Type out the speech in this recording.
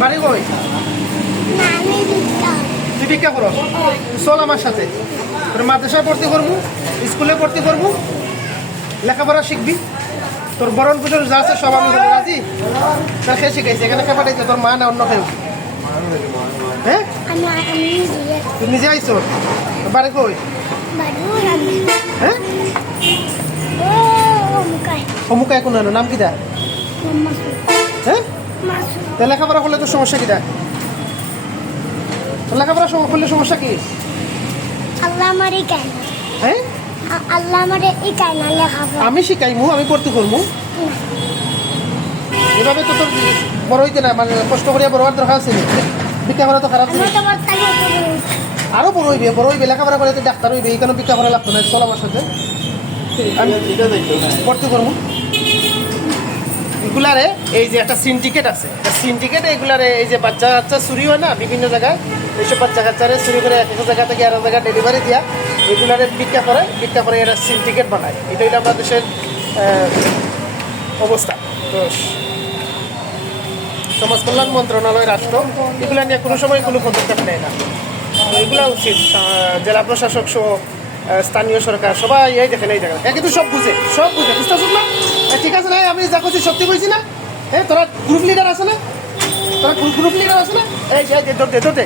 বাড়ি কই? তুই ভিক্ষা করো চল আমার সাথে। তোর মাদ্রাসায় ভর্তি করব, স্কুলে ভর্তি করব, লেখাপড়া শিখবি। তোর বরণ পুজোর যা আছে সব আমি রাজি? তার খেয়ে শিখাইছে। এখানে কে পাঠাইছে? তোর মা না অন্য কেউ? হ্যাঁ তুই নিজে আইছো? বাড়ি কই? হ্যাঁ অমুকা এখন নাম হ্যাঁ মাসু তা লেখাপড়া করলে তোর সমস্যা কিটা তোর লেখাপড়া করলে সমস্যা কি? আল্লাহ আমার এই কেন হ্যাঁ? আল্লাহ আমার এই কেন লেখাপড়া। আমি শিখাইমু আমি ভর্তি করব এভাবে তো তোর বড় হইতে না মানে কষ্ট করিয়া বড় হওয়ার দরকার আছে? ভিক্ষা করা তো খারাপ তো আরও বড় হইবে বড় হইবে লেখাপড়া করে তো ডাক্তার হইবে এই কারণে ভিক্ষা করা লাগতো না চল আমার সাথে আমি ভর্তি করব এগুলারে এই যে একটা সিন্ডিকেট আছে। সিন্ডিকেট এগুলারে এই যে বাচ্চা কাচ্চা চুরি হয় না, বিভিন্ন জায়গায়। এইসব বাচ্চা কাচ্চারে চুরি করে এক এক জায়গা থেকে আর জায়গায় ডেলিভারি দিয়া এগুলারে ভিক্ষা করে ভিক্ষা করে এরা সিন্ডিকেট বানায়। এটা হইল আমাদের দেশের অবস্থা। তো সমাজ কল্যাণ মন্ত্রণালয়, রাষ্ট্র, এগুলা নিয়ে কোনো সময় কোনো পদক্ষেপ নেয় না। এগুলা উচিত জেলা প্রশাসক সহ স্থানীয় সরকার, সবাই এই দেখেন এই দেখেন। কিন্তু সব বুঝে সব বুঝে, বুঝতে ঠিক আছে না আমি যা করছি সত্যি কইছি না? হ্যাঁ তোরা গ্রুপ লিডার আছে না? তোরা গ্রুপ লিডার আছে না? এই দে ধরতে